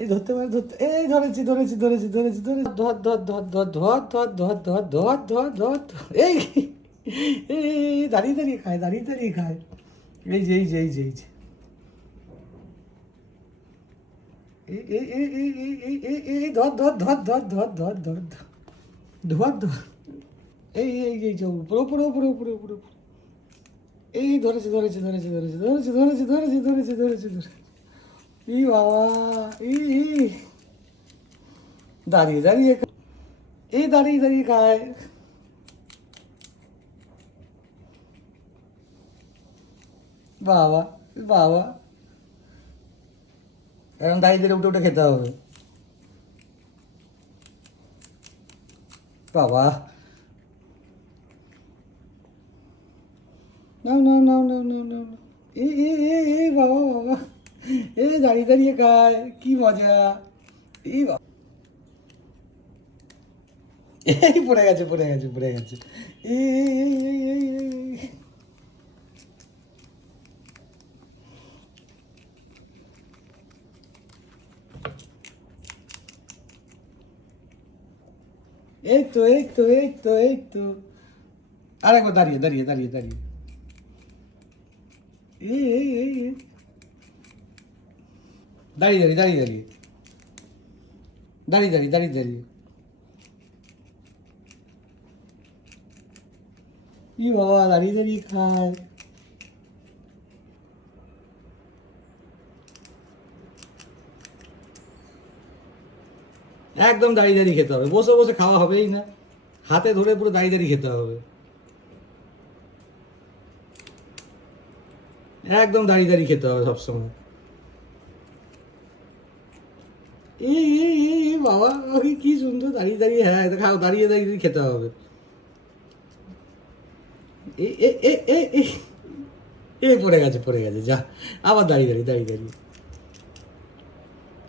এই ধরতে পারে, ধরতে, এই ধরেছি ধরেছি ধরেছি ধরেছি ধরে ধর ধর ধর ধর ধর ধর ধর ধর ধর ধর ধর এই এই দাঁড়িয়ে দাঁড়িয়ে খায়, দাঁড়িয়ে দাঁড়িয়ে খায়। এই যে এই যে এই যে এই যে এই এই এই এই এই এই এই এই ধর ধর ধর ধর ধর ধর ধর ধর ধর এই এই এই পুরো পুরো পুরো পুরো পুরো এই ধরেছি ধরেছি ধরেছি ধরেছি ধরেছি ধরেছি ধরেছি ধরেছি ধরেছি ধরেছি ই বাবা ই দাঁড়িয়ে দাঁড়িয়ে এই দাঁড়িয়ে দাঁড়িয়ে খায়। বাবা বাবা এখন দাঁড়িয়ে দাঁড়িয়ে উঠে উঠে খেতে হবে। বাবা নাও নাও নাও নাও নাও নাও এই বাবা বাবা এই দাঁড়িয়ে দাঁড়িয়ে খায়, কি মজা। এই বাবা এই পড়ে গেছে পড়ে গেছে পড়ে গেছে এই তো এই তো এই তো এই তো আরেকবার দাঁড়িয়ে দাঁড়িয়ে দাঁড়িয়ে দাঁড়িয়ে এই এই এই এই দাঁড়িয়ে দাঁড়িয়ে দাঁড়িয়ে দাঁড়িয়ে দাঁড়িয়ে দাঁড়িয়ে দাঁড়িয়ে দাঁড়িয়ে ই বাবা দাঁড়িয়ে দাঁড়িয়ে খায়। একদম দাঁড়িয়ে দাঁড়িয়ে খেতে হবে, বসে বসে খাওয়া হবেই না, হাতে ধরে পুরো দাঁড়িয়ে দাঁড়িয়ে খেতে হবে, একদম দাঁড়িয়ে দাঁড়িয়ে খেতে হবে সবসময়। এই এই এই বাবা কি সুন্দর দাঁড়িয়ে দাঁড়িয়ে, হ্যাঁ খাও, দাঁড়িয়ে দাঁড়িয়ে খেতে হবে। এই পড়ে গেছে পড়ে গেছে, যা আবার দাঁড়িয়ে দাঁড়িয়ে দাঁড়িয়ে দাঁড়িয়ে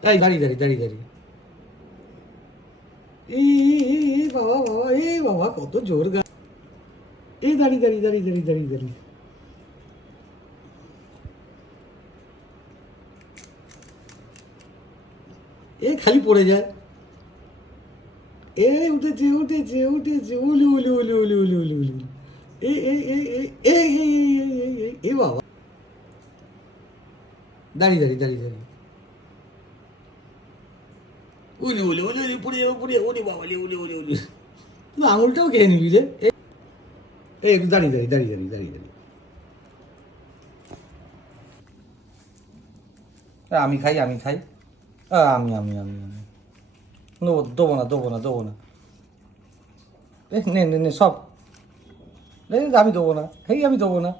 এই দাঁড়িয়ে দাঁড়িয়ে দাঁড়িয়ে দাঁড়িয়ে এই বাবা বাবা এই বাবা কত জোর গা, এই দাঁড়িয়ে দাঁড়িয়ে দাঁড়িয়ে দাঁড়িয়ে দাঁড়িয়ে দাঁড়িয়ে এই খালি পড়ে যায়। এই উঠেছে উঠেছে উঠেছে উলু উলু উলু উলু উলু উলু উলু এই এই এই এই এই এই এই বাবা দাঁড়িয়ে দাঁড়িয়ে দাঁড়িয়ে দাঁড়িয়ে উলি উলি উলি উলি পুড়িয়ে পুড়িয়ে উলি বাবা উলি উলি উলি তুই আঙুলটাও খেয়ে নিবি রে। এই একটু দাঁড়িয়ে দাঁড়িয়ে দাঁড়িয়ে দাঁড়িয়ে দাঁড়িয়ে দাঁড়িয়ে আমি খাই আমি খাই আমি আমি আমি আমি দেবো না দেবো না দেবো না নে নে নে সব আমি দেবো না, হেই আমি দেবো না।